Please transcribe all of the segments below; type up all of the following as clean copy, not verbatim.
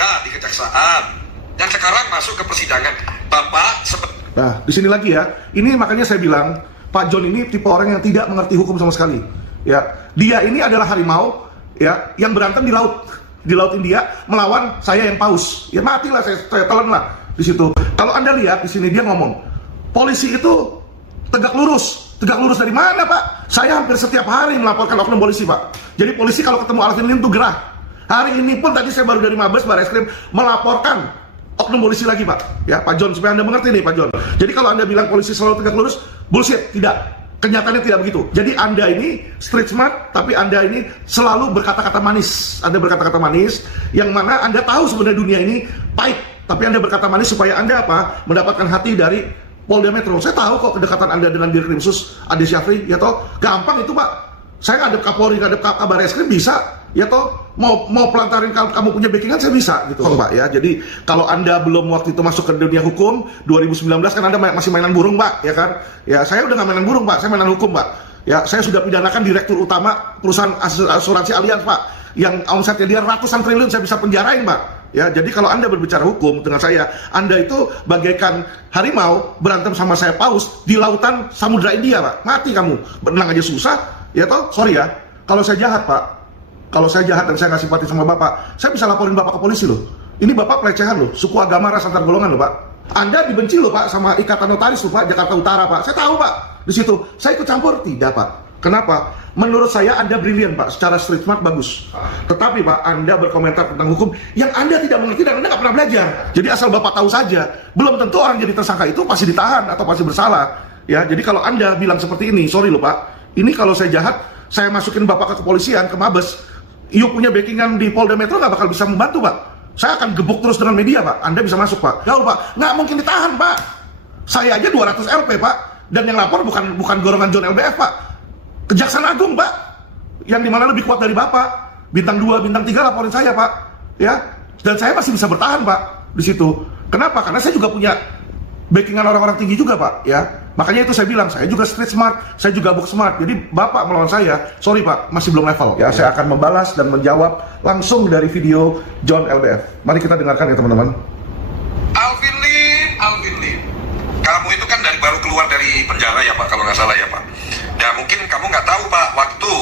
ada di kejaksaan dan sekarang masuk ke persidangan. Bapak Nah, di sini lagi ya. Ini makanya saya bilang Pak John ini tipe orang yang tidak mengerti hukum sama sekali. Ya, dia ini adalah harimau ya yang berantem di laut India melawan saya yang paus. Ya matilah saya telan lah di situ. Kalau Anda lihat di sini dia ngomong, polisi itu tegak lurus. Tegak lurus dari mana, Pak? Saya hampir setiap hari melaporkan oknum polisi, Pak. Jadi polisi kalau ketemu Alvin Lim itu gerah. Hari ini pun tadi saya baru dari Mabes Barreskrim melaporkan oknum polisi lagi, Pak. Ya, Pak John, supaya Anda mengerti nih, Pak John. Jadi kalau Anda bilang polisi selalu tegak lurus, bullshit, tidak. Kenyataannya tidak begitu. Jadi Anda ini street smart, tapi Anda ini selalu berkata-kata manis. Anda berkata-kata manis, yang mana Anda tahu sebenarnya dunia ini pahit. Tapi Anda berkata manis supaya Anda apa? Mendapatkan hati dari Polda Metro. Saya tahu kok kedekatan Anda dengan Dirkrimsus Ade Syafri, ya toh. Gampang itu, Pak. Saya ngadep Kapolri, ngadep Kabar Eskrim bisa, ya toh. Mau pelantarin kalau kamu punya backingan saya bisa gitu, Pak ya. Jadi kalau Anda belum waktu itu masuk ke dunia hukum 2019 kan Anda masih mainan burung, Pak, ya kan? Ya, saya udah nggak mainan burung, Pak. Saya mainan hukum, Pak. Ya, saya sudah pidanakan direktur utama perusahaan asuransi Allianz, Pak. Yang omsetnya dia ratusan triliun saya bisa penjarain, Pak. Ya, jadi kalau Anda berbicara hukum dengan saya, Anda itu bagaikan harimau berantem sama saya paus di lautan Samudra India, Pak. Mati kamu. Berenang aja susah, ya toh? Sorry ya. Kalau saya jahat, Pak. Kalau saya jahat dan saya nggak simpati sama Bapak, saya bisa laporin Bapak ke polisi loh. Ini Bapak pelecehan loh, suku agama ras antar golongan loh, Pak. Anda dibenci loh, Pak, sama Ikatan Notaris loh, Pak, Jakarta Utara, Pak. Saya tahu, Pak. Di situ. Saya ikut campur? Tidak, Pak. Kenapa? Menurut saya Anda brilian, Pak, secara street smart bagus. Tetapi Pak, Anda berkomentar tentang hukum yang Anda tidak mengerti dan Anda nggak pernah belajar. Jadi asal Bapak tahu saja, belum tentu orang jadi tersangka itu pasti ditahan atau pasti bersalah. Ya, jadi kalau Anda bilang seperti ini, sorry loh Pak, ini kalau saya jahat, saya masukin Bapak ke kepolisian, ke Mabes, yuk punya backingan di Polda Metro nggak bakal bisa membantu, Pak. Saya akan gebuk terus dengan media, Pak. Anda bisa masuk, Pak. Jauh, Pak. Nggak mungkin ditahan, Pak. Saya aja 200 LP, Pak. Dan yang lapor bukan golongan John LBF, Pak. Kejaksaan Agung, Pak, yang dimana lebih kuat dari Bapak, bintang 2, bintang 3 laporin saya, Pak, ya, dan saya masih bisa bertahan, Pak, di situ. Kenapa? Karena saya juga punya backingan orang-orang tinggi juga, Pak, ya. Makanya itu saya bilang, saya juga street smart, saya juga book smart. Jadi Bapak melawan saya, sorry Pak, masih belum level. Ya, saya akan membalas dan menjawab langsung dari video John LBF. Mari kita dengarkan ya teman-teman. Alvin Lim, kamu itu kan baru keluar dari penjara ya Pak, kalau nggak salah ya Pak. Ya mungkin kamu nggak tahu Pak, waktu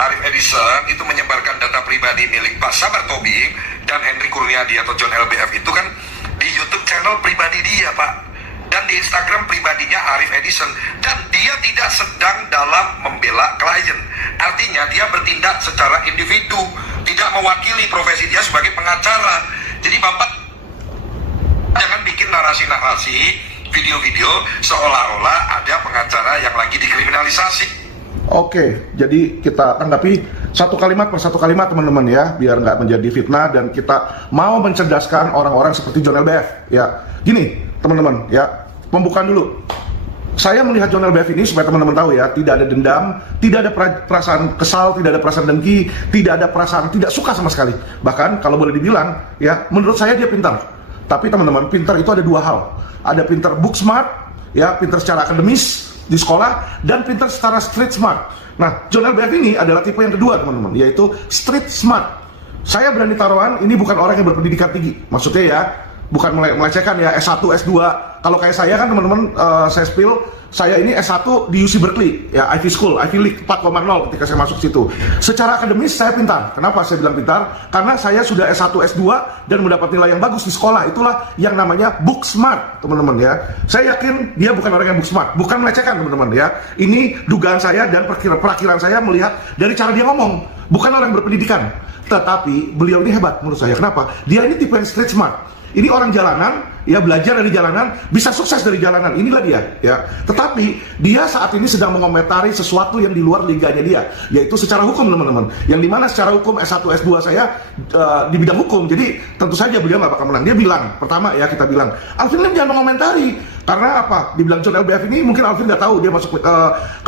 Arif Edison itu menyebarkan data pribadi milik Pak Sabar Tobing dan Henry Kurniadi atau John LBF itu kan di YouTube channel pribadi dia Pak, dan di Instagram pribadinya Arif Edison, dan dia tidak sedang dalam membela klien. Artinya dia bertindak secara individu, tidak mewakili profesi dia sebagai pengacara. Jadi Bapak jangan bikin narasi-narasi video-video seolah-olah ada pengacara yang lagi dikriminalisasi. Oke, jadi kita tanggapi satu kalimat per satu kalimat teman-teman ya, biar nggak menjadi fitnah dan kita mau mencerdaskan orang-orang seperti John LBF. Ya, gini teman-teman ya, pembukaan dulu. Saya melihat John LBF ini supaya teman-teman tahu ya, tidak ada dendam, tidak ada perasaan kesal, tidak ada perasaan dengki, tidak ada perasaan tidak suka sama sekali. Bahkan kalau boleh dibilang ya, menurut saya dia pintar. Tapi teman-teman, pintar itu ada dua hal. Ada pintar book smart, ya, pintar secara akademis di sekolah, dan pintar secara street smart. Nah, John LBF ini adalah tipe yang kedua, teman-teman, yaitu street smart. Saya berani taruhan, ini bukan orang yang berpendidikan tinggi. Maksudnya ya, bukan melecehkan ya, S1, S2. Kalau kayak saya kan teman-teman, saya spill, saya ini S1 di UC Berkeley, ya, Ivy School, Ivy League 4,0 ketika saya masuk situ. Secara akademis saya pintar. Kenapa saya bilang pintar? Karena saya sudah S1, S2 dan mendapat nilai yang bagus di sekolah. Itulah yang namanya book smart, teman-teman ya. Saya yakin dia bukan orang yang book smart, bukan melecehkan teman-teman ya. Ini dugaan saya dan perakiran saya melihat dari cara dia ngomong. Bukan orang yang berpendidikan, tetapi beliau ini hebat menurut saya. Kenapa? Dia ini tipe yang street smart. Ini orang jalanan, ya, belajar dari jalanan, bisa sukses dari jalanan. Inilah dia, ya. Tetapi dia saat ini sedang mengomentari sesuatu yang di luar liganya dia, yaitu secara hukum, teman-teman. Yang dimana secara hukum S1, S2 saya di bidang hukum. Jadi tentu saja beliau nggak bakal menang. Dia bilang, pertama ya kita bilang, Alvin Lim jangan mengomentari. Karena apa? Dibilang John LBF ini, mungkin Alvin nggak tahu dia masuk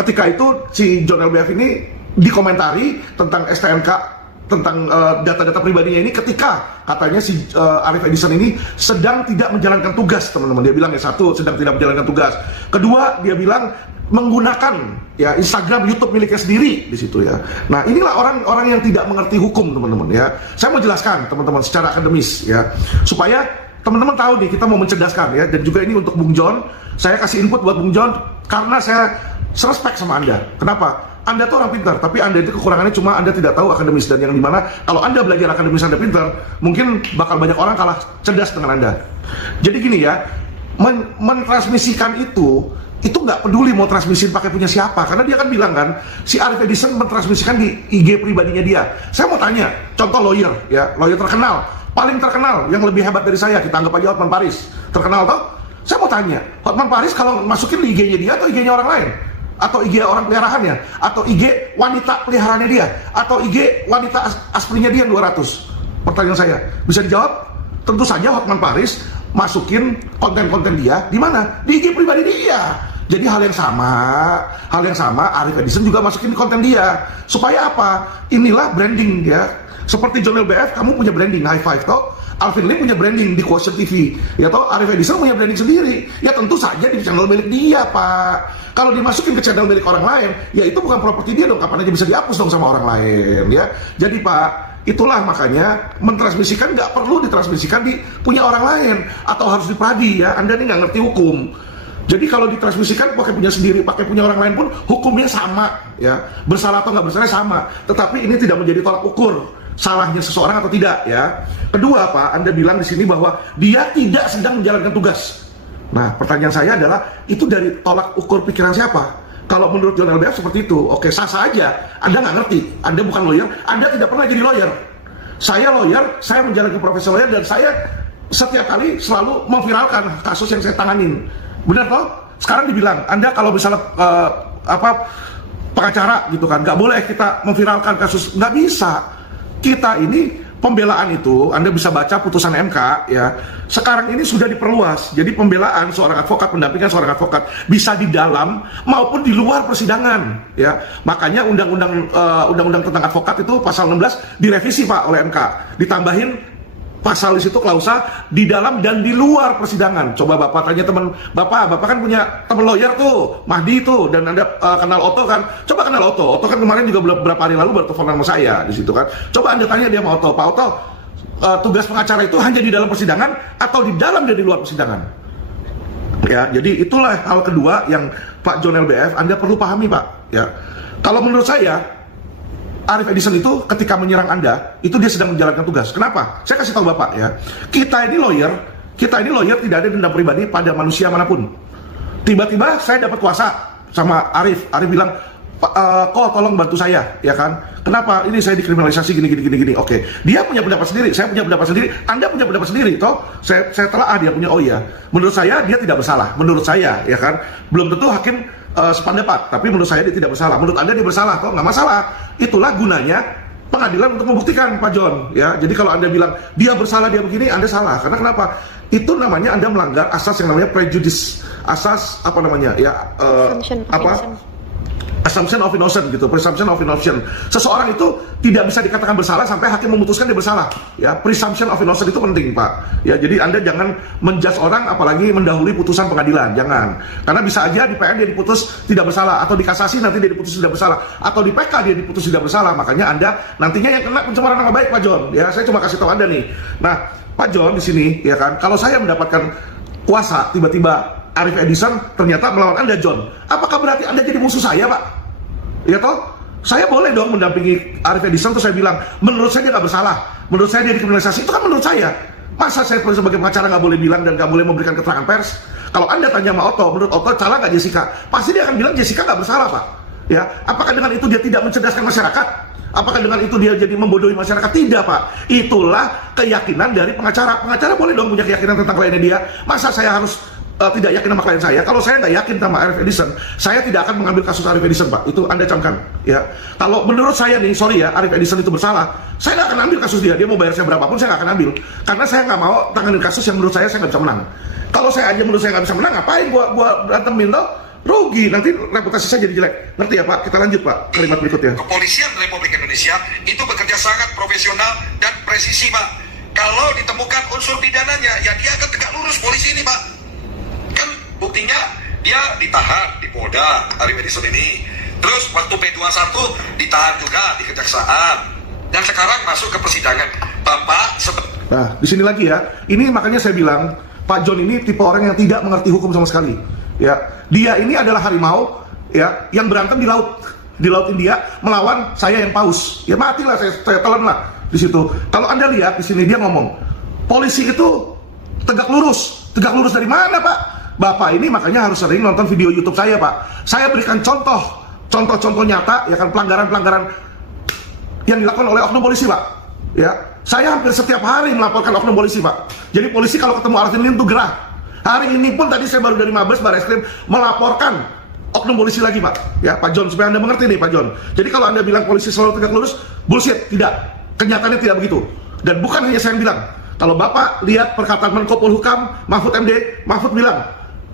ketika itu si John LBF ini dikomentari tentang STNK, tentang data-data pribadinya ini ketika katanya si Arif Edison ini sedang tidak menjalankan tugas, teman-teman. Dia bilang ya, satu, sedang tidak menjalankan tugas. Kedua, dia bilang menggunakan ya Instagram, YouTube miliknya sendiri di situ ya. Nah, inilah orang-orang yang tidak mengerti hukum, teman-teman ya. Saya mau jelaskan teman-teman secara akademis ya, supaya teman-teman tahu nih, kita mau mencerdaskan ya. Dan juga ini untuk Bung John, saya kasih input buat Bung John karena saya respect sama Anda. Kenapa? Anda tuh orang pintar, tapi Anda itu kekurangannya cuma Anda tidak tahu akademis, dan yang dimana kalau Anda belajar akademis Anda pintar, mungkin bakal banyak orang kalah cerdas dengan Anda. Jadi gini ya, mentransmisikan itu nggak peduli mau transmisiin pakai punya siapa, karena dia kan bilang kan, si Arif Edison mentransmisikan di IG pribadinya dia. Saya mau tanya, contoh lawyer ya, lawyer terkenal, paling terkenal, yang lebih hebat dari saya, kita anggap aja Hotman Paris, terkenal toh? Saya mau tanya, Hotman Paris kalau masukin di IG-nya dia atau IG-nya orang lain? Atau IG orang peliharaannya? Atau IG wanita peliharaannya dia? Atau IG wanita aslinya dia 200? Pertanyaan saya, bisa dijawab? Tentu saja Hotman Paris masukin konten-konten dia di mana? Di IG pribadi dia. Jadi hal yang sama Arif Edison juga masukin konten dia. Supaya apa? Inilah branding ya. Seperti John LBF, kamu punya branding, high five toh. Alvin Lim punya branding di Quotient TV, ya toh. Arif Edison punya branding sendiri. Ya tentu saja di channel milik dia, Pak. Kalau dimasukin ke channel milik orang lain, ya itu bukan properti dia dong. Kapan aja bisa dihapus dong sama orang lain, ya. Jadi Pak, itulah makanya mentransmisikan nggak perlu ditransmisikan di punya orang lain atau harus dipradi ya. Anda ini nggak ngerti hukum. Jadi kalau ditransmisikan pakai punya sendiri, pakai punya orang lain pun hukumnya sama ya. Bersalah atau nggak bersalah sama. Tetapi ini tidak menjadi tolak ukur salahnya seseorang atau tidak ya. Kedua Pak, Anda bilang di sini bahwa dia tidak sedang menjalankan tugas. Nah, pertanyaan saya adalah itu dari tolak ukur pikiran siapa? Kalau menurut John LBF seperti itu, oke, sah-sah aja. Anda nggak ngerti, Anda bukan lawyer, Anda tidak pernah jadi lawyer. Saya lawyer, saya menjalankan profesi lawyer, dan saya setiap kali selalu memviralkan kasus yang saya tanganin. Benar toh? Sekarang dibilang, Anda kalau misalnya pengacara gitu kan, nggak boleh kita memviralkan kasus, nggak bisa. Kita ini pembelaan itu, Anda bisa baca putusan MK ya. Sekarang ini sudah diperluas. Jadi pembelaan seorang advokat, pendampingan seorang advokat bisa di dalam maupun di luar persidangan ya. Makanya undang-undang tentang advokat itu pasal 16 direvisi Pak oleh MK. Ditambahin pasal di situ klausa di dalam dan di luar persidangan. Coba Bapak tanya teman Bapak kan punya teman lawyer tuh, Mahdi tuh, dan Anda kenal Otto kan? Coba kenal Otto. Otto kan kemarin juga beberapa hari lalu bertelepon sama saya di situ kan. Coba Anda tanya dia sama Otto, Pak Otto, tugas pengacara itu hanya di dalam persidangan atau di dalam dan di luar persidangan? Ya, jadi itulah hal kedua yang Pak John LBF Anda perlu pahami Pak. Ya, kalau menurut saya Arif Edison itu ketika menyerang Anda, itu dia sedang menjalankan tugas. Kenapa? Saya kasih tahu Bapak ya. Kita ini lawyer tidak ada dendam pribadi pada manusia manapun. Tiba-tiba saya dapat kuasa sama Arif. Arif bilang, kok tolong bantu saya, ya kan? Kenapa? Ini saya dikriminalisasi gini. Oke. Dia punya pendapat sendiri, saya punya pendapat sendiri, Anda punya pendapat sendiri, toh? Saya telah dia punya, oh iya. Menurut saya dia tidak bersalah. Menurut saya, ya kan? Belum tentu hakim sependapat, tapi menurut saya dia tidak bersalah. Menurut Anda dia bersalah, toh? Nggak masalah. Itulah gunanya pengadilan untuk membuktikan, Pak John. Ya, jadi kalau Anda bilang dia bersalah, dia begini, Anda salah. Karena kenapa? Itu namanya Anda melanggar asas yang namanya prejudice, asas apa namanya? Ya, assumption of innocence gitu, presumption of innocence. Seseorang itu tidak bisa dikatakan bersalah sampai hakim memutuskan dia bersalah. Ya, presumption of innocence itu penting, Pak. Ya, jadi Anda jangan menjudge orang apalagi mendahului putusan pengadilan, jangan. Karena bisa aja di PN dia diputus tidak bersalah, atau di kasasi nanti dia diputus tidak bersalah, atau di PK dia diputus tidak bersalah. Makanya Anda nantinya yang kena pencemaran nama baik, Pak John. Ya, saya cuma kasih tahu Anda nih. Nah, Pak John di sini ya kan, kalau saya mendapatkan kuasa tiba-tiba Arif Edison ternyata melawan Anda, John, apakah berarti Anda jadi musuh saya, Pak? Ya toh? Saya boleh dong mendampingi Arif Edison, terus saya bilang, menurut saya dia nggak bersalah, menurut saya dia dikriminalisasi. Itu kan menurut saya. Masa saya sebagai pengacara nggak boleh bilang dan nggak boleh memberikan keterangan pers? Kalau Anda tanya sama Otto, menurut Otto salah nggak Jessica? Pasti dia akan bilang Jessica nggak bersalah, Pak. Ya, apakah dengan itu dia tidak mencerdaskan masyarakat? Apakah dengan itu dia jadi membodohi masyarakat? Tidak, Pak. Itulah keyakinan dari pengacara. Pengacara boleh dong punya keyakinan tentang kliennya dia. Masa saya harus tidak yakin sama klien saya? Kalau saya nggak yakin sama Arif Edison, saya tidak akan mengambil kasus Arif Edison, Pak. Itu Anda camkan. Ya. Kalau menurut saya nih, sorry ya, Arif Edison itu bersalah, saya nggak akan ambil kasus dia. Dia mau bayar saya berapapun, saya nggak akan ambil. Karena saya nggak mau tanganin kasus yang menurut saya nggak bisa menang. Kalau saya aja menurut saya nggak bisa menang, ngapain gua berantemin toh? Rugi, nanti reputasi saya jadi jelek. Ngerti ya, Pak? Kita lanjut, Pak, kalimat berikutnya. Kepolisian Republik Indonesia itu bekerja sangat profesional dan presisi, Pak. Kalau ditemukan unsur pidananya, ya dia akan tegak lurus polisi ini, Pak. Kan buktinya dia ditahan di Polda, Arif Edison ini. Terus waktu P21 ditahan juga di Kejaksaan. Dan sekarang masuk ke persidangan. Bapak Nah, di sini lagi ya. Ini makanya saya bilang, Pak John ini tipe orang yang tidak mengerti hukum sama sekali. Ya, dia ini adalah harimau ya yang berantem di laut India melawan saya yang paus. Ya matilah saya telan lah di situ. Kalau Anda lihat di sini dia ngomong, polisi itu tegak lurus dari mana, Pak? Bapak ini makanya harus sering nonton video YouTube saya, Pak. Saya berikan contoh nyata ya kan pelanggaran yang dilakukan oleh oknum polisi, Pak. Ya, saya hampir setiap hari melaporkan oknum polisi, Pak. Jadi polisi kalau ketemu Alvin Lim itu gerah. Hari ini pun tadi saya baru dari Mabes Barreskrim melaporkan oknum polisi lagi, Pak. Ya, Pak John, supaya Anda mengerti nih, Pak John. Jadi kalau Anda bilang polisi selalu tegak lurus, bullshit, tidak. Kenyataannya tidak begitu. Dan bukan hanya saya yang bilang. Kalau Bapak lihat perkataan Menko Polhukam, Mahfud MD, Mahfud bilang,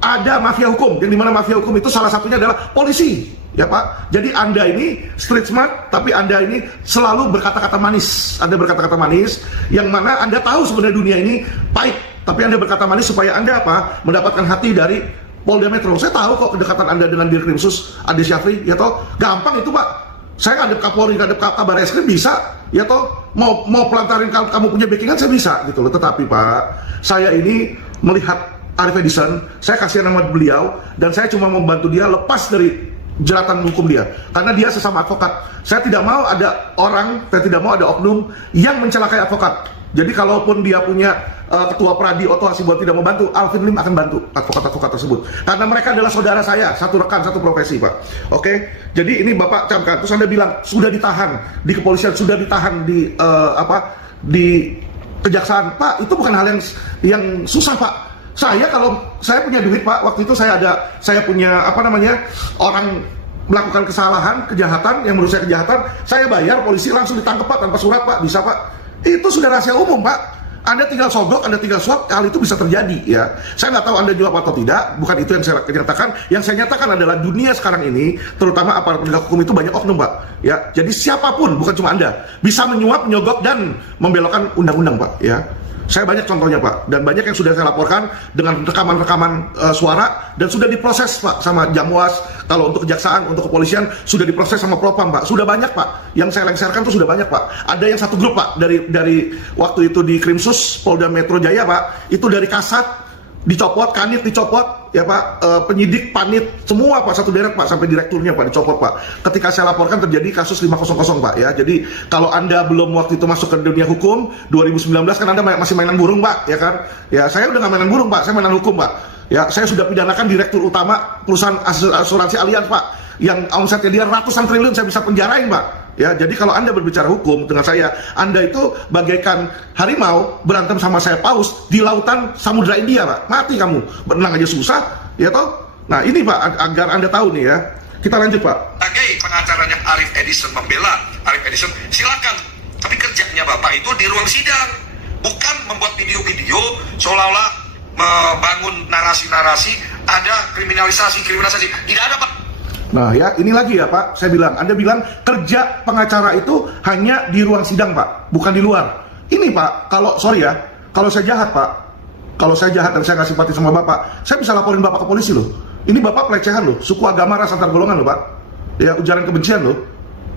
ada mafia hukum, yang dimana mafia hukum itu salah satunya adalah polisi. Ya Pak, jadi Anda ini street smart, tapi Anda ini selalu berkata-kata manis. Anda berkata-kata manis, yang mana Anda tahu sebenarnya dunia ini pahit, tapi Anda berkata manis supaya Anda apa? Mendapatkan hati dari Polda Metro. Saya tahu kok kedekatan Anda dengan Dirkrimsus, Ade Syafri, ya toh, gampang itu Pak. Saya ngadep Kapolri, ngadep Kabar Eskrim bisa, ya toh, mau pelantarin kamu punya backingan saya bisa, gitu loh. Tetapi Pak, saya ini melihat Arif Edison, saya kasih nama beliau, dan saya cuma membantu dia lepas dari jeratan hukum dia, karena dia sesama advokat. Saya tidak mau ada orang, saya tidak mau ada oknum yang mencelakai advokat. Jadi kalaupun dia punya ketua Pradi Oto Hasibuan tidak membantu, Alvin Lim akan bantu advokat-advokat tersebut, karena mereka adalah saudara saya, satu rekan, satu profesi, Pak. Oke, jadi ini Bapak camkan. Terus Anda bilang sudah ditahan di kepolisian, sudah ditahan di di kejaksaan, Pak. Itu bukan hal yang susah, Pak. Kalau saya punya duit, Pak, waktu itu saya punya orang melakukan kesalahan, kejahatan yang menurut saya kejahatan, saya bayar, polisi langsung ditangkap, Pak, tanpa surat, Pak, bisa, Pak. Itu sudah rahasia umum, Pak. Anda tinggal sogok, Anda tinggal suap, hal itu bisa terjadi, ya. Saya nggak tahu Anda jawab atau tidak, bukan itu yang saya nyatakan. Yang saya nyatakan adalah dunia sekarang ini, terutama aparat penegak hukum itu banyak oknum, Pak. Ya, jadi siapapun, bukan cuma Anda, bisa menyuap, menyogok dan membelokkan undang-undang, Pak. Ya. Saya banyak contohnya, Pak, dan banyak yang sudah saya laporkan dengan rekaman-rekaman suara dan sudah diproses, Pak, sama Jamwas. Kalau untuk kejaksaan, untuk kepolisian sudah diproses sama Propam, Pak. Sudah banyak, Pak. Yang saya lengserkan itu sudah banyak, Pak. Ada yang satu grup, Pak, dari waktu itu di Krimsus Polda Metro Jaya, Pak. Itu dari Kasat dicopot, Kanit dicopot, ya Pak, penyidik, Panit, semua Pak, satu deret Pak, sampai direkturnya Pak dicopot, Pak. Ketika saya laporkan terjadi kasus 500, Pak, ya. Jadi kalau Anda belum waktu itu masuk ke dunia hukum 2019 kan Anda masih mainan burung, Pak, ya kan? Ya, saya udah nggak mainan burung, Pak, saya mainan hukum, Pak. Ya, saya sudah pidanakan direktur utama perusahaan asuransi Allianz, Pak, yang omsetnya dia ratusan triliun, saya bisa penjarain, Pak. Ya, jadi kalau Anda berbicara hukum dengan saya, Anda itu bagaikan harimau berantem sama saya paus di lautan Samudra India, Pak. Mati kamu, berenang aja susah, ya toh? Nah, ini Pak, agar Anda tahu nih ya. Kita lanjut, Pak. Sebagai pengacaranya Arif Edison membela Arif Edison, silakan. Tapi kerjanya Bapak itu di ruang sidang, bukan membuat video-video seolah-olah membangun narasi-narasi ada kriminalisasi. Tidak ada, Pak. Nah ya, ini lagi ya Pak, saya bilang, Anda bilang kerja pengacara itu hanya di ruang sidang, Pak, bukan di luar. Ini Pak, kalau saya jahat, Pak, kalau saya jahat dan saya nggak simpati sama Bapak, saya bisa laporin Bapak ke polisi loh. Ini Bapak pelecehan loh, suku agama ras antar golongan loh, Pak. Ya, ujaran kebencian loh.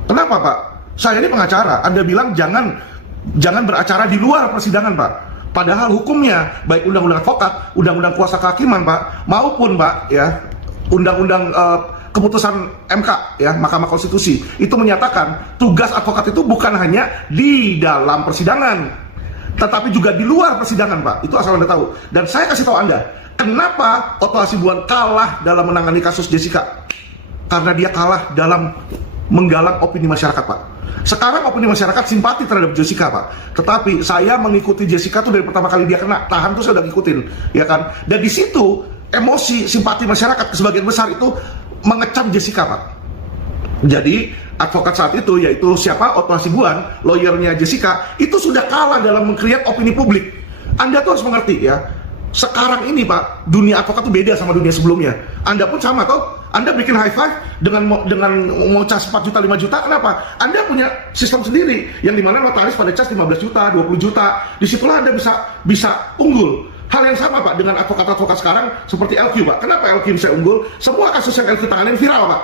Kenapa, Pak? Saya ini pengacara, Anda bilang jangan beracara di luar persidangan, Pak. Padahal hukumnya, baik undang-undang advokat, undang-undang kuasa kehakiman, Pak, maupun Pak, ya, undang-undang keputusan MK, ya, Mahkamah Konstitusi, itu menyatakan tugas advokat itu bukan hanya di dalam persidangan, tetapi juga di luar persidangan, Pak. Itu asal Anda tahu. Dan saya kasih tahu Anda, kenapa Oto Hasibuan kalah dalam menangani kasus Jessica? Karena dia kalah dalam menggalang opini masyarakat, Pak. Sekarang opini masyarakat simpati terhadap Jessica, Pak. Tetapi saya mengikuti Jessica tuh dari pertama kali dia kena, tahan tuh saya udah ngikutin, ya kan? Dan di situ emosi simpati masyarakat sebagian besar itu mengecam Jessica, Pak. Jadi advokat saat itu, yaitu siapa, Oto Hasibuan, lawyernya Jessica, itu sudah kalah dalam meng-create opini publik. Anda tuh harus mengerti ya, sekarang ini Pak, dunia advokat itu beda sama dunia sebelumnya. Anda pun sama toh, Anda bikin high five dengan mau cas 4 juta, 5 juta, kenapa? Anda punya sistem sendiri, yang dimana notaris pada cas 15 juta, 20 juta, disitulah Anda bisa unggul. Hal yang sama Pak dengan advokat-advokat sekarang seperti LQ Pak. Kenapa LQ bisa unggul? Semua kasus yang LQ tanganin viral Pak.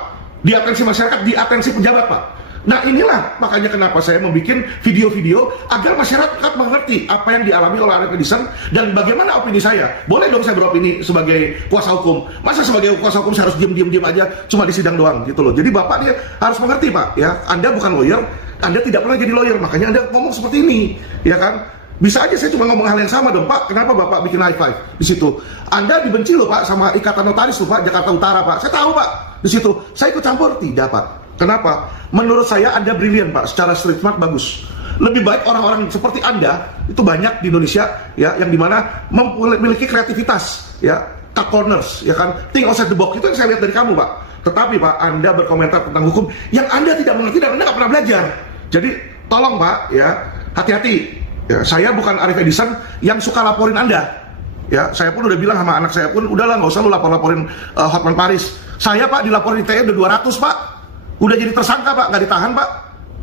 Di atensi masyarakat, di atensi pejabat Pak. Nah inilah makanya kenapa saya membuat video-video agar masyarakat mengerti apa yang dialami oleh Arief Edison dan bagaimana opini saya. Boleh dong saya beropini sebagai kuasa hukum. Masa sebagai kuasa hukum saya harus diam aja cuma di sidang doang gitu loh. Jadi Bapak dia harus mengerti Pak ya. Anda bukan lawyer, Anda tidak pernah jadi lawyer, makanya Anda ngomong seperti ini, ya kan? Bisa aja saya cuma ngomong hal yang sama dong Pak. Kenapa Bapak bikin high five di situ? Anda dibenci loh Pak sama Ikatan Notaris loh Pak Jakarta Utara Pak. Saya tahu Pak di situ. Saya ikut campur tidak Pak. Kenapa? Menurut saya Anda brilian Pak, secara street smart bagus. Lebih baik orang-orang seperti Anda itu banyak di Indonesia ya, yang dimana memiliki kreativitas ya, cut corners ya kan, think outside the box. Itu yang saya lihat dari kamu Pak. Tetapi Pak, Anda berkomentar tentang hukum yang Anda tidak mengerti dan Anda nggak pernah belajar. Jadi tolong Pak ya, hati-hati. Ya, saya bukan Arief Edison yang suka laporin Anda. Ya, saya pun udah bilang sama anak saya pun, udahlah nggak usah lu laporin Hotman Paris. Saya Pak dilaporin ITE udah 200 Pak. Udah jadi tersangka Pak, nggak ditahan Pak.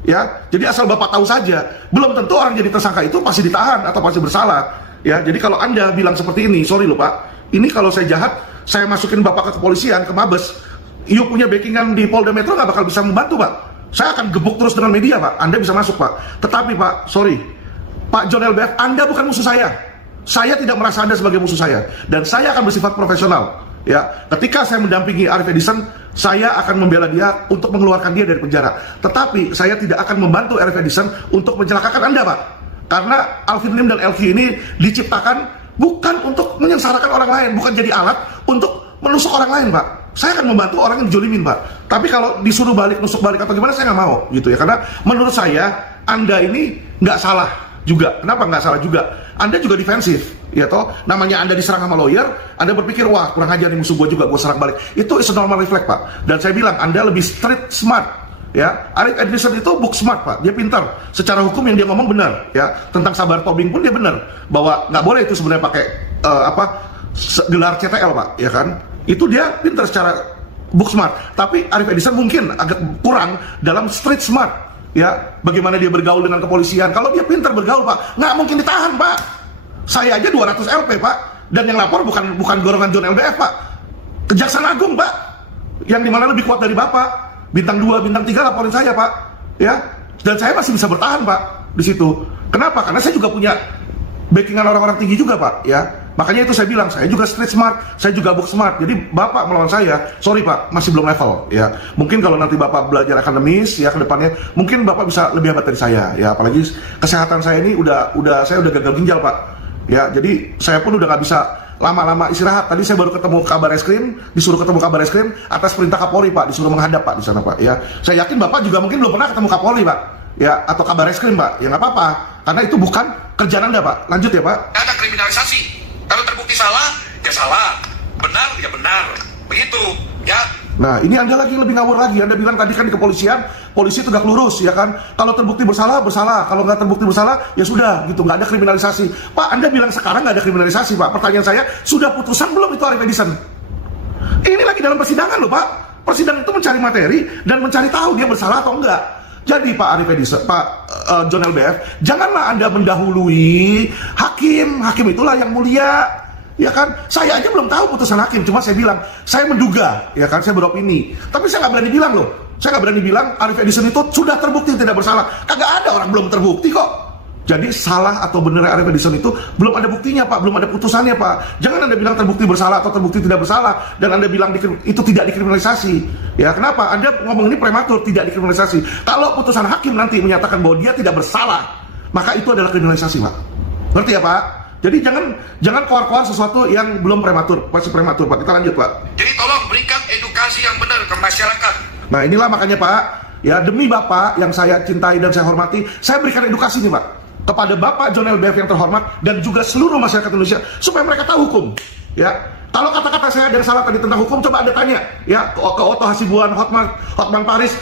Ya, jadi asal Bapak tahu saja, belum tentu orang jadi tersangka itu pasti ditahan atau pasti bersalah. Ya, jadi kalau Anda bilang seperti ini, sorry loh Pak. Ini kalau saya jahat, saya masukin Bapak ke kepolisian, ke Mabes. You punya backingan di Polda Metro nggak bakal bisa membantu Pak. Saya akan gebuk terus dengan media Pak. Anda bisa masuk Pak. Tetapi Pak, sorry, Pak John LBF, Anda bukan musuh saya. Saya tidak merasa Anda sebagai musuh saya. Dan saya akan bersifat profesional. Ya, ketika saya mendampingi Arief Edison, saya akan membela dia untuk mengeluarkan dia dari penjara. Tetapi saya tidak akan membantu Arief Edison untuk mencelakakan Anda Pak. Karena Alvin Lim dan LQ ini diciptakan bukan untuk menyengsarakan orang lain, bukan jadi alat untuk menusuk orang lain Pak. Saya akan membantu orang yang dijolimin Pak. Tapi kalau disuruh balik, nusuk balik atau gimana, saya nggak mau gitu ya. Karena menurut saya Anda ini nggak salah juga. Kenapa nggak salah juga? Anda juga defensif, ya toh. Namanya Anda diserang sama lawyer, Anda berpikir wah kurang ajar nih musuh gue juga, gue serang balik. Itu is a normal reflex Pak. Dan saya bilang Anda lebih street smart. Ya, Arief Edison itu book smart Pak. Dia pintar. Secara hukum yang dia ngomong benar. Ya, tentang sabar tobing pun dia benar. Bahwa nggak boleh itu sebenarnya pakai gelar CTL Pak, ya kan? Itu dia pintar secara book smart. Tapi Arief Edison mungkin agak kurang dalam street smart. Ya, bagaimana dia bergaul dengan kepolisian. Kalau dia pintar bergaul Pak, nggak mungkin ditahan Pak. Saya aja 200 LP Pak. Dan yang lapor bukan golongan John LBF Pak. Kejaksaan Agung Pak. Yang dimana lebih kuat dari Bapak. Bintang 2, bintang 3 laporin saya Pak. Ya, dan saya masih bisa bertahan Pak di situ. Kenapa? Karena saya juga punya backingan orang-orang tinggi juga Pak. Ya, makanya itu saya bilang saya juga street smart, saya juga book smart. Jadi Bapak melawan saya, sorry Pak, masih belum level. Ya, mungkin kalau nanti Bapak belajar akademis ya ke depannya, mungkin Bapak bisa lebih hebat dari saya. Ya, apalagi kesehatan saya ini saya udah gagal ginjal Pak. Ya, jadi saya pun udah nggak bisa lama-lama istirahat. Tadi saya baru ketemu kabar eskrim, disuruh ketemu kabar eskrim atas perintah Kapolri Pak, disuruh menghadap Pak di sana Pak. Ya, saya yakin Bapak juga mungkin belum pernah ketemu Kapolri Pak. Ya, atau kabar eskrim Pak. Ya nggak apa-apa, karena itu bukan kerjaan Anda Pak. Lanjut ya Pak. Ada kriminalisasi. Kalau terbukti salah, ya salah. Benar, ya benar. Begitu, ya. Nah, ini Anda lagi lebih ngawur lagi. Anda bilang tadi kan di kepolisian, polisi tegak lurus, ya kan? Kalau terbukti bersalah, bersalah. Kalau nggak terbukti bersalah, ya sudah, gitu. Nggak ada kriminalisasi. Pak, Anda bilang sekarang nggak ada kriminalisasi, Pak. Pertanyaan saya, sudah putusan belum itu Arief Edison? Ini lagi dalam persidangan loh, Pak. Persidangan itu mencari materi dan mencari tahu dia bersalah atau enggak. Jadi Pak Arief Edison, Pak John LBF, janganlah Anda mendahului hakim. Hakim itulah yang mulia. Ya kan, saya aja belum tahu putusan hakim, cuma saya bilang, saya menduga, ya kan, saya beropini. Tapi saya nggak berani bilang loh, saya nggak berani bilang Arief Edison itu sudah terbukti tidak bersalah. Kagak ada orang belum terbukti kok. Jadi salah atau benar Arief Edison itu belum ada buktinya Pak, belum ada putusannya Pak. Jangan Anda bilang terbukti bersalah atau terbukti tidak bersalah, dan Anda bilang itu tidak dikriminalisasi. Ya kenapa? Anda ngomong ini prematur, tidak dikriminalisasi. Kalau putusan hakim nanti menyatakan bahwa dia tidak bersalah, maka itu adalah kriminalisasi Pak. Ngerti ya Pak? Jadi jangan keluar-keluar sesuatu yang belum prematur, masih prematur Pak. Kita lanjut Pak. Jadi tolong berikan edukasi yang benar ke masyarakat. Nah inilah makanya Pak, ya demi Bapak yang saya cintai dan saya hormati, saya berikan edukasi nih Pak kepada Bapak John LBF yang terhormat dan juga seluruh masyarakat Indonesia supaya mereka tahu hukum. Ya, kalau kata-kata saya ada yang salah tadi tentang hukum, coba Anda tanya ya ke Otto Hasibuan, Hotman Paris,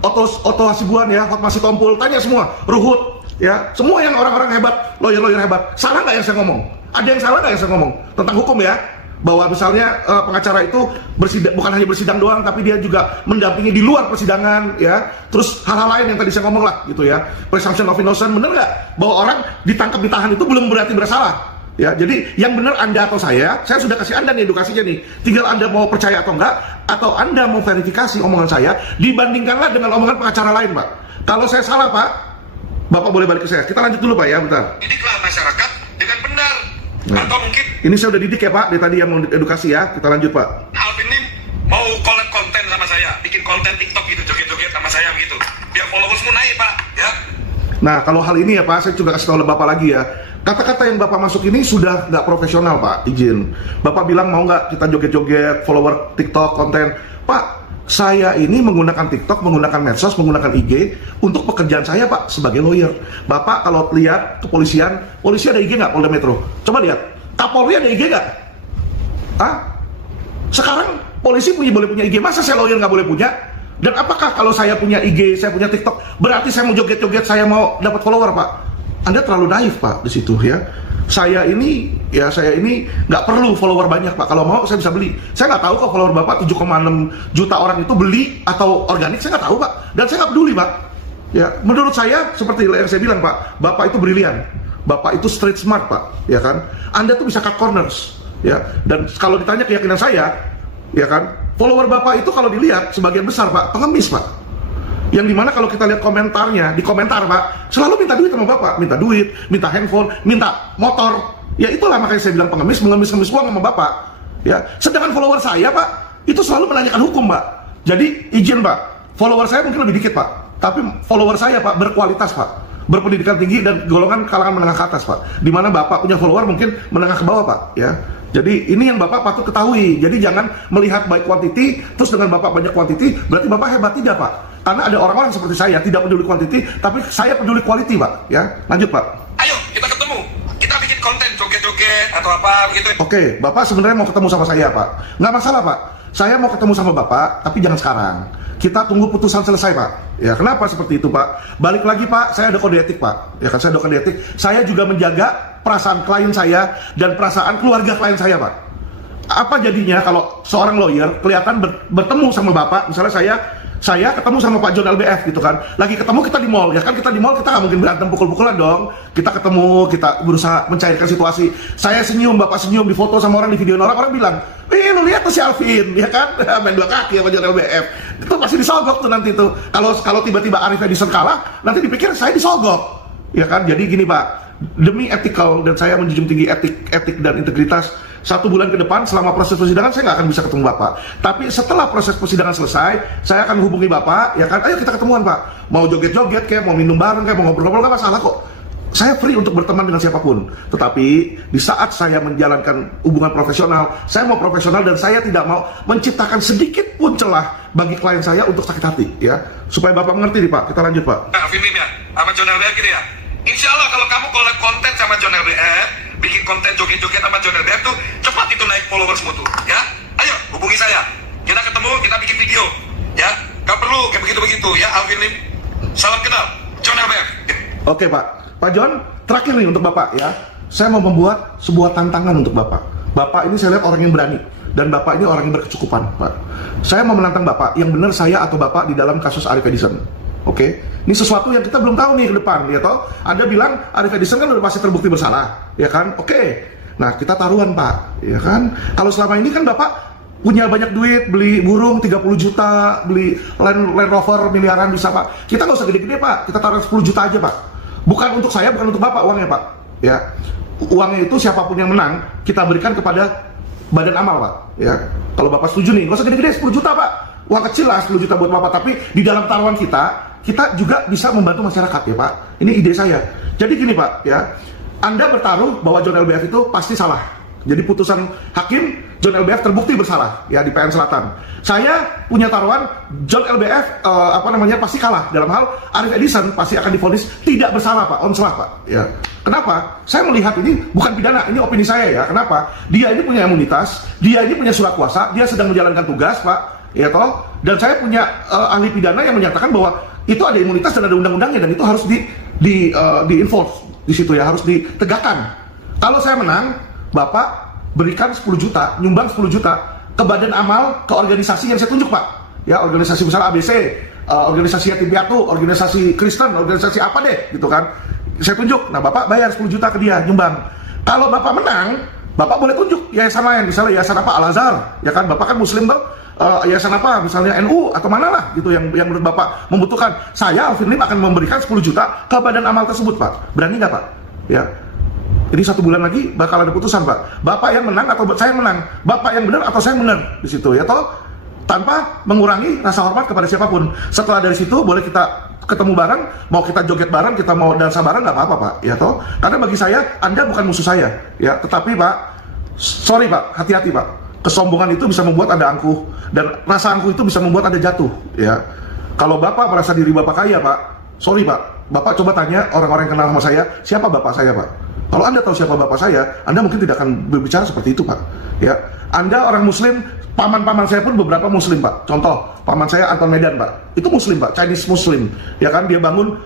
Otto Hasibuan ya, Hotman Sitompul, tanya semua, Ruhut. Ya, semua yang orang-orang hebat, lawyer-lawyer hebat, salah nggak yang saya ngomong? Ada yang salah nggak yang saya ngomong tentang hukum ya? Bahwa misalnya pengacara itu bukan hanya bersidang doang, tapi dia juga mendampingi di luar persidangan, ya. Terus hal-hal lain yang tadi saya ngomong lah, gitu ya. Presumption of innocence, bener nggak? Bahwa orang ditangkap ditahan itu belum berarti bersalah. Ya, jadi yang benar Anda atau saya sudah kasih Anda nih edukasinya nih. Tinggal Anda mau percaya atau enggak, atau Anda mau verifikasi omongan saya, dibandingkanlah dengan omongan pengacara lain, Pak. Kalau saya salah, Pak, Bapak boleh balik ke saya. Kita lanjut dulu, Pak, ya, bentar. Didiklah masyarakat dengan benar. Atau mungkin Ini saya udah didik ya, Pak, dari tadi yang mau edukasi ya. Kita lanjut, Pak. Alvin Lim mau collab konten sama saya, bikin konten TikTok gitu, joget-joget sama saya gitu. Biar followersmu naik, Pak, ya. Nah, kalau hal ini ya, Pak, saya juga kasih tahu Bapak lagi ya. Kata-kata yang Bapak masuk ini sudah nggak profesional, Pak. Izin. Bapak bilang mau nggak kita joget-joget, follower TikTok, konten. Pak, saya ini menggunakan TikTok, menggunakan medsos, menggunakan IG untuk pekerjaan saya, Pak, sebagai lawyer. Bapak kalau lihat kepolisian, polisi ada IG nggak, Polda Metro? Coba lihat. Kapolri ada IG nggak? Ah? Sekarang polisi boleh punya IG, masa saya lawyer nggak boleh punya? Dan apakah kalau saya punya IG, saya punya TikTok, berarti saya mau joget-joget, saya mau dapat follower, Pak? Anda terlalu naif, Pak, di situ ya. Saya ini nggak perlu follower banyak, Pak. Kalau mau saya bisa beli. Saya nggak tahu kok follower Bapak 7,6 juta orang itu beli atau organik, saya nggak tahu, Pak. Dan saya nggak peduli, Pak. Ya, menurut saya seperti yang saya bilang, Pak, Bapak itu brilian. Bapak itu street smart, Pak. Ya kan? Anda tuh bisa cut corners, ya. Dan kalau ditanya keyakinan saya, ya kan? Follower Bapak itu kalau dilihat sebagian besar, Pak, pengemis, Pak. Yang dimana kalau kita lihat komentarnya, di komentar, Pak, selalu minta duit sama Bapak, minta duit, minta handphone, minta motor. Ya itulah makanya saya bilang pengemis uang sama Bapak. Ya, sedangkan follower saya, Pak, itu selalu menanyakan hukum, Pak. Jadi izin, Pak, follower saya mungkin lebih dikit, Pak, tapi follower saya, Pak, berkualitas, Pak, berpendidikan tinggi dan golongan kalangan menengah ke atas, Pak. Dimana Bapak punya follower mungkin menengah ke bawah, Pak. Ya. Jadi ini yang Bapak patut ketahui. Jadi jangan melihat baik quantity, terus dengan Bapak banyak quantity, berarti Bapak hebat. Tidak, Pak. Karena ada orang-orang seperti saya, tidak peduli quantity, tapi saya peduli quality, Pak. Ya, lanjut, Pak. Ayo, kita ketemu. Kita bikin konten joget-joget atau apa begitu. Oke, Bapak sebenarnya mau ketemu sama saya, Pak. Nggak masalah, Pak. Saya mau ketemu sama Bapak, tapi jangan sekarang. Kita tunggu putusan selesai, Pak. Ya, kenapa seperti itu, Pak? Balik lagi, Pak, saya ada kode etik, Pak. Ya kan, saya ada kode etik. Saya juga menjaga perasaan klien saya dan perasaan keluarga klien saya, Pak. Apa jadinya kalau seorang lawyer kelihatan bertemu sama Bapak, misalnya saya ketemu sama Pak John LBF gitu kan, lagi ketemu kita di mall, ya kan, kita di mall kita nggak mungkin berantem pukul-pukulan dong, kita ketemu, kita berusaha mencairkan situasi, saya senyum, Bapak senyum, difoto sama orang, di video orang bilang, lu lihat tuh si Alvin, ya kan, main dua kaki sama John LBF, itu pasti disogok tuh nanti tuh, kalau tiba-tiba Arif Edison kalah, nanti dipikir saya disogok, ya kan. Jadi gini, Pak, demi ethical, dan saya menjunjung tinggi etik dan integritas, 1 bulan ke depan selama proses persidangan saya nggak akan bisa ketemu Bapak. Tapi setelah proses persidangan selesai, saya akan hubungi Bapak, ya kan, ayo kita ketemuan, Pak. Mau joget-joget kayak, mau minum bareng kayak, mau ngobrol-ngobrol, nggak masalah kok. Saya free untuk berteman dengan siapapun. Tetapi di saat saya menjalankan hubungan profesional, saya mau profesional dan saya tidak mau menciptakan sedikit pun celah bagi klien saya untuk sakit hati, ya. Supaya Bapak mengerti nih, Pak. Kita lanjut, Pak. Alvin Lim ya, sama John LBF gitu ya. Insya Allah kalau kamu collab konten sama John LBF, bikin konten joget-joget sama John LBF tuh, cepat itu naik followersmu tuh, ya. Ayo, hubungi saya. Kita ketemu, kita bikin video, ya. Gak perlu kayak begitu-begitu, ya, Alvin Lim. Salam kenal, John LBF. Oke, Pak. Pak John, terakhir nih untuk Bapak, ya. Saya mau membuat sebuah tantangan untuk Bapak. Bapak ini saya lihat orang yang berani, dan Bapak ini orang yang berkecukupan, Pak. Saya mau menantang Bapak, yang benar saya atau Bapak di dalam kasus Arif Edison. Oke, ini sesuatu yang kita belum tahu nih ke depan, ya toh. Anda bilang Arif Edison kan udah pasti terbukti bersalah, ya kan? Oke, nah kita taruhan, Pak, ya kan? Kalau selama ini kan Bapak punya banyak duit, beli burung 30 juta, beli Land Rover miliaran bisa, Pak. Kita nggak usah gede-gede, Pak. Kita taruh 10 juta aja, Pak. Bukan untuk saya, bukan untuk Bapak uangnya, Pak. Ya, uangnya itu siapapun yang menang kita berikan kepada badan amal, Pak. Ya, kalau Bapak setuju nih, nggak usah gede-gede, 10 juta, Pak. Uang kecil lah, 10 juta buat Bapak. Tapi di dalam taruhan kita juga bisa membantu masyarakat, ya, Pak. Ini ide saya. Jadi gini, Pak, ya. Anda bertaruh bahwa John LBF itu pasti salah. Jadi putusan hakim, John LBF terbukti bersalah, ya, di PN Selatan. Saya punya taruhan John LBF pasti kalah dalam hal Arif Edison pasti akan divonis tidak bersalah, Pak, onslah, Pak. Ya. Kenapa? Saya melihat ini bukan pidana, ini opini saya, ya. Kenapa? Dia ini punya imunitas, dia ini punya surat kuasa, dia sedang menjalankan tugas, Pak, ya toh. Dan saya punya ahli pidana yang menyatakan bahwa itu ada imunitas dan ada undang-undangnya, dan itu harus di enforce di situ, ya, harus ditegakkan. Kalau saya menang, Bapak berikan 10 juta, nyumbang 10 juta ke badan amal, ke organisasi yang saya tunjuk, Pak. Ya, organisasi misalnya ABC, organisasi yatim piatu, organisasi Kristen, organisasi apa deh, gitu kan. Saya tunjuk. Nah, Bapak bayar 10 juta ke dia, nyumbang. Kalau Bapak menang, Bapak boleh tunjuk yayasan lain, misalnya yayasan apa, Al-Azhar, ya kan, Bapak kan Muslim tuh, yayasan apa, misalnya NU atau mana lah, gitu, yang menurut Bapak membutuhkan. Saya, Alvin Lim, akan memberikan 10 juta ke badan amal tersebut, Pak. Berani nggak, Pak? Ya. Jadi 1 bulan lagi bakal ada putusan, Pak. Bapak yang menang atau saya yang menang? Bapak yang benar atau saya yang benar? Di situ, ya toh? Tanpa mengurangi rasa hormat kepada siapapun. Setelah dari situ, boleh kita ketemu bareng, mau kita joget bareng, kita mau dansa bareng, nggak apa-apa, Pak, ya toh. Karena bagi saya, Anda bukan musuh saya, ya. Tetapi, Pak, sorry, Pak, hati-hati, Pak. Kesombongan itu bisa membuat Anda angkuh, dan rasa angkuh itu bisa membuat Anda jatuh, ya. Kalau Bapak merasa diri Bapak kaya, Pak, sorry, Pak, Bapak coba tanya orang-orang yang kenal sama saya, siapa Bapak saya, Pak? Kalau Anda tahu siapa Bapak saya, Anda mungkin tidak akan berbicara seperti itu, Pak, ya. Anda orang Muslim, paman-paman saya pun beberapa Muslim, Pak. Contoh, paman saya Anton Medan, Pak. Itu Muslim, Pak, Chinese Muslim. Ya kan, dia bangun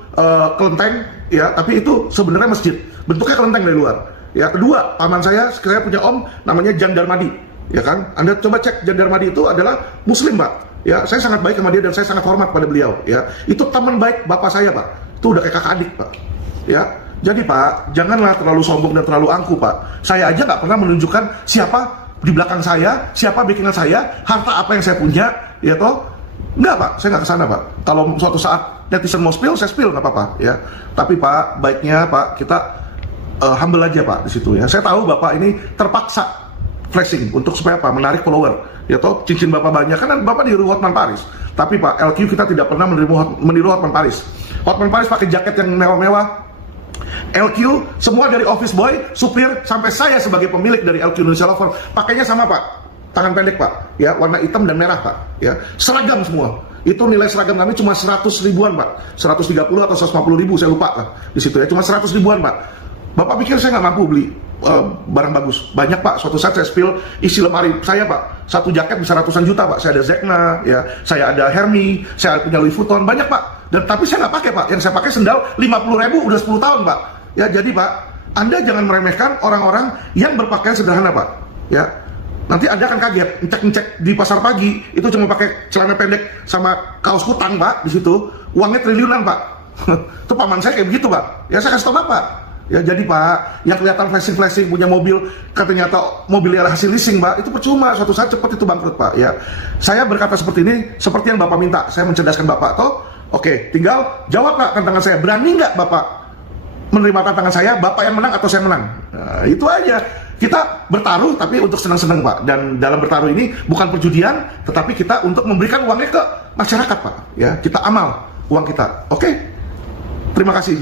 kelenteng, ya, tapi itu sebenarnya masjid. Bentuknya kelenteng dari luar. Ya, kedua, paman saya punya om namanya Jan Darmadi. Ya kan, Anda coba cek, Jan Darmadi itu adalah Muslim, Pak. Ya, saya sangat baik sama dia dan saya sangat hormat pada beliau. Ya, itu teman baik bapak saya, Pak. Itu udah kayak kakak adik, Pak. Ya, jadi Pak, janganlah terlalu sombong dan terlalu angkuh, Pak. Saya aja nggak pernah menunjukkan siapa di belakang saya, siapa bikinan saya, harta apa yang saya punya, ya toh? Enggak, Pak, saya nggak kesana, Pak. Kalau suatu saat netizen mau spill, saya spill, nggak apa-apa, ya. Tapi Pak, baiknya Pak, kita humble aja, Pak, di situ, ya. Saya tahu Bapak ini terpaksa flashing untuk supaya apa? Menarik follower, ya toh? Cincin Bapak banyak, kan Bapak niru Hotman Paris. Tapi Pak, LQ kita tidak pernah meniru Hotman Paris. Hotman Paris pakai jaket yang mewah-mewah. LQ, semua dari office boy, supir, sampai saya sebagai pemilik dari LQ Indonesia Lover, pakainya sama, Pak. Tangan pendek, Pak. Ya, warna hitam dan merah, Pak. Ya, seragam semua. Itu nilai seragam kami cuma 100 ribuan, Pak. 130 atau 150 ribu, saya lupa lah. Di situ ya, cuma 100 ribuan, Pak. Bapak pikir saya nggak mampu beli barang bagus? Banyak, Pak. Suatu saat saya spill isi lemari saya, Pak. Satu jaket bisa ratusan juta, Pak. Saya ada Zegna, ya. Saya ada Hermes, saya punya Louis Vuitton, banyak, Pak. Dan tapi saya nggak pakai, Pak. Yang saya pakai sendal 50 ribu udah 10 tahun, Pak. Ya, jadi Pak, Anda jangan meremehkan orang-orang yang berpakaian sederhana, Pak. Ya, nanti Anda akan kaget, ngecek di pasar pagi itu cuma pakai celana pendek sama kaos kutang, Pak. Di situ uangnya triliunan, Pak. Itu paman saya kayak begitu, Pak. Ya, saya kasih tahu Bapak. Ya, jadi Pak, yang kelihatan flashing punya mobil, katanya ternyata mobilnya hasil leasing, Pak, itu percuma. Suatu saat cepat itu bangkrut, Pak. Ya, saya berkata seperti ini, seperti yang Bapak minta. Saya mencerdaskan Bapak, toh. Oke, tinggal jawab, Pak, tantangan saya. Berani nggak Bapak menerima tantangan saya, Bapak yang menang atau saya menang? Nah, itu aja. Kita bertaruh tapi untuk senang-senang, Pak. Dan dalam bertaruh ini bukan perjudian, tetapi kita untuk memberikan uangnya ke masyarakat, Pak. Ya, kita amal uang kita. Oke? Terima kasih.